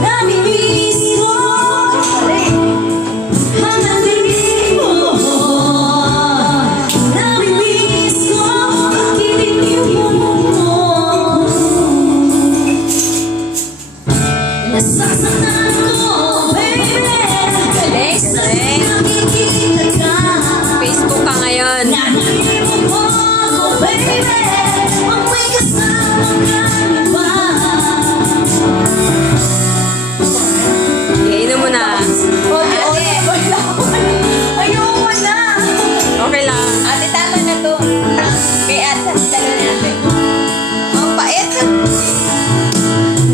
namimiss ko. Hanapin mo, namimiss ko. Bakit iniwan mo? Nasasaktan ko, baby. Galing, galing. Nakikita ka. Facebook ka ngayon. Nahihimo mo ako, baby. Pag may kasama ka iba. Iinom mo na. Ayoko na. Okay lang. Ate, tama na to. Kay ate, talo natin. Ang pait.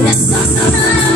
Nasasaktan